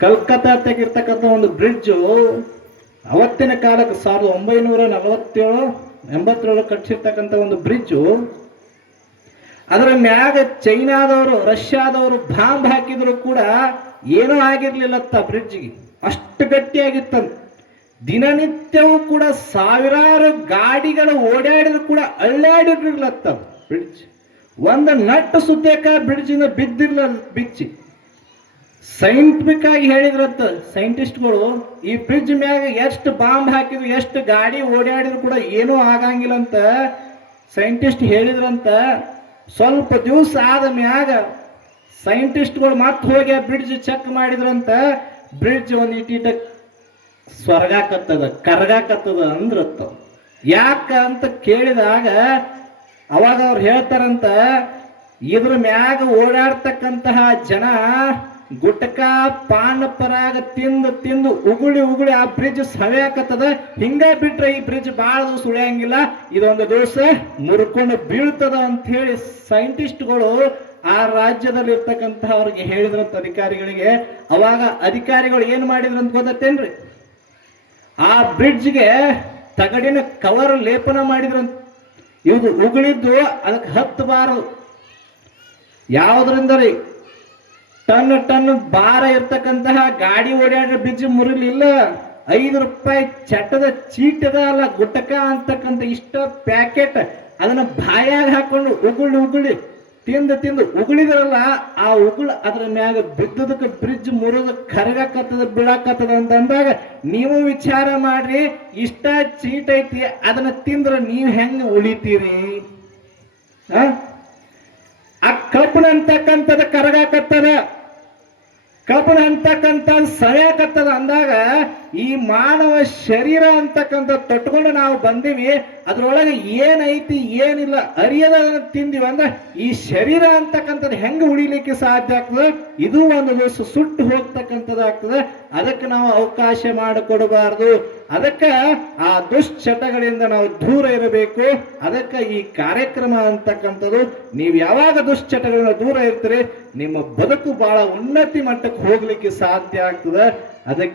ಕಲ್ಕತ್ತಾ ತೆಗಿರ್ತಕ್ಕಂಥ ಒಂದು ಬ್ರಿಡ್ಜು ಅವತ್ತಿನ ಕಾಲಕ್ಕೆ 1947-87 ಕಟ್ಟಿಸಿರ್ತಕ್ಕಂಥ ಒಂದು ಬ್ರಿಡ್ಜು. ಅದರ ಮ್ಯಾಗ ಚೈನಾದವರು ರಷ್ಯಾದವರು ಬಾಂಬ್ ಹಾಕಿದ್ರು ಕೂಡ ಏನೂ ಆಗಿರ್ಲಿಲ್ಲತ್ತ ಬ್ರಿಡ್ಜ್ಗೆ, ಅಷ್ಟು ಗಟ್ಟಿಯಾಗಿತ್ತಂತ. ದಿನನಿತ್ಯವೂ ಕೂಡ ಸಾವಿರಾರು ಗಾಡಿಗಳು ಓಡಾಡಿದ್ರು ಕೂಡ ಅಳ್ಳಾಡಿರ್ಲಿಲ್ಲತ್ತ ಬ್ರಿಡ್ಜ್. ಒಂದು ನಟ್ಟು ಸುತ್ತೇಕ ಬ್ರಿಡ್ಜಿಂದ ಬಿಚ್ಚಿ ಸೈಂಟಿಫಿಕ್ ಆಗಿ ಹೇಳಿದ್ರಂತ ಸೈಂಟಿಸ್ಟ್ಗಳು, ಈ ಬ್ರಿಡ್ಜ್ ಮ್ಯಾಗ ಎಷ್ಟು ಬಾಂಬ್ ಹಾಕಿದ್ರು ಎಷ್ಟು ಗಾಡಿ ಓಡಾಡಿದ್ರು ಕೂಡ ಏನೂ ಆಗಂಗಿಲ್ಲ ಅಂತ ಸೈಂಟಿಸ್ಟ್ ಹೇಳಿದ್ರಂತ. ಸ್ವಲ್ಪ ದಿವಸ ಆದ ಮ್ಯಾಗ ಸೈಂಟಿಸ್ಟ್ಗಳು ಮತ್ತೆ ಹೋಗಿ ಆ ಬ್ರಿಡ್ಜ್ ಚೆಕ್ ಮಾಡಿದ್ರಂತ. ಬ್ರಿಡ್ಜ್ ಒಂದು ಇಟ್ಟಿಟ ಸ್ವರ್ಗಾಕತ್ತದ ಕರ್ಗಾಕತ್ತದ ಅಂದ್ರತ್ತ. ಯಾಕ ಅಂತ ಕೇಳಿದಾಗ ಅವಾಗ ಅವ್ರು ಹೇಳ್ತಾರಂತ, ಇದ್ರ ಮ್ಯಾಗ ಓಡಾಡ್ತಕ್ಕಂತಹ ಜನ ಗುಟ್ಕಾ ಪಾನ್ ಪರಾಗ ತಿಂದು ಉಗುಳಿ ಆ ಬ್ರಿಡ್ಜ್ ಸವೆಯಾಕತ್ತದ. ಹಿಂಗ ಬಿಟ್ರೆ ಈ ಬ್ರಿಡ್ಜ್ ಬಹಳ ದಿವಸ ಉಳಿಯಂಗಿಲ್ಲ, ಇದೊಂದು ದಿವಸ ಮುರ್ಕೊಂಡು ಬೀಳ್ತದ ಅಂತ ಹೇಳಿ ಸೈಂಟಿಸ್ಟ್ಗಳು ಆ ರಾಜ್ಯದಲ್ಲಿ ಇರ್ತಕ್ಕಂತಹ ಅವ್ರಿಗೆ ಹೇಳಿದ್ರಂತ ಅಧಿಕಾರಿಗಳಿಗೆ. ಅವಾಗ ಅಧಿಕಾರಿಗಳು ಏನ್ ಮಾಡಿದ್ರಂತ ಗೊತ್ತೇನ್ರಿ, ಆ ಬ್ರಿಡ್ಜ್ಗೆ ತಗಡಿನ ಕವರ್ ಲೇಪನ ಮಾಡಿದ್ರಂತ. ಇವ್ದು ಉಗುಳಿದ್ದು ಅದಕ್ಕೆ ಹತ್ತಬಾರದು. ಯಾವುದರಿಂದ ರೀ, ಟನ್ ಭಾರ ಇರ್ತಕ್ಕಂತಹ ಗಾಡಿ ಓಡಾಡ್ರೆ ಬ್ರಿಡ್ಜ್ ಮುರಿಲಿಲ್ಲ. 5 ರೂಪಾಯಿ ಚಟದ ಚೀಟದ ಅಲ್ಲ ಗುಟಕ ಅಂತಕ್ಕಂಥ ಇಷ್ಟ ಪ್ಯಾಕೆಟ್ ಅದನ್ನ ಬಾಯಾಗ ಹಾಕೊಂಡು ಉಗುಳಿ ತಿಂದು ಉಗುಳಿದ್ರಲ್ಲ, ಆ ಉಗುಳು ಅದ್ರ ಮ್ಯಾಗ ಬಿದ್ದದಕ್ಕೆ ಬ್ರಿಡ್ಜ್ ಮುರಿದ ಕರಗಾಕತ್ತದ ಬೀಳಾಕತ್ತದ ಅಂತ ಅಂದಾಗ ನೀವು ವಿಚಾರ ಮಾಡ್ರಿ, ಇಷ್ಟ ಚೀಟ್ ಐತಿ ಅದನ್ನ ತಿಂದ್ರ ನೀವ್ ಹೆಂಗ ಉಳಿತೀರಿ? ಆ ಕಬ್ಬಣ ಅಂತಕ್ಕಂಥದ ಕರಗಾಕತ್ತದ, ಕಬ್ಬಣ ಅಂತಕ್ಕಂಥ ಸರಿಯಾಕತ್ತದ ಅಂದಾಗ ಈ ಮಾನವ ಶರೀರ ಅಂತಕ್ಕಂಥ ತೊಟ್ಕೊಂಡು ನಾವು ಬಂದೀವಿ. ಅದ್ರೊಳಗೆ ಏನೈತಿ ಏನಿಲ್ಲ ಅರಿಯದ ತಿಂದಿವಿ ಅಂದ್ರೆ ಈ ಶರೀರ ಅಂತಕ್ಕಂಥದ್ದು ಹೆಂಗ ಉಳಿಲಿಕ್ಕೆ ಸಾಧ್ಯ ಆಗ್ತದೆ? ಇದು ಒಂದು ದಿವಸ ಸುಟ್ಟು ಹೋಗ್ತಕ್ಕಂಥದ್ದಾಗ್ತದೆ. ಅದಕ್ಕೆ ನಾವು ಅವಕಾಶ ಮಾಡಿಕೊಡಬಾರ್ದು. ಅದಕ್ಕೆ ಆ ದುಶ್ಚಟಗಳಿಂದ ನಾವು ದೂರ ಇರಬೇಕು. ಅದಕ್ಕೆ ಈ ಕಾರ್ಯಕ್ರಮ ಅಂತಕ್ಕಂಥದ್ದು, ನೀವು ಯಾವಾಗ ದುಶ್ಚಟಗಳಿಂದ ದೂರ ಇರ್ತೀರಿ ನಿಮ್ಮ ಬದುಕು ಬಹಳ ಉನ್ನತಿ ಮಟ್ಟಕ್ಕೆ ಹೋಗ್ಲಿಕ್ಕೆ ಸಾಧ್ಯ ಆಗ್ತದೆ. ಅದಕ್ಕೆ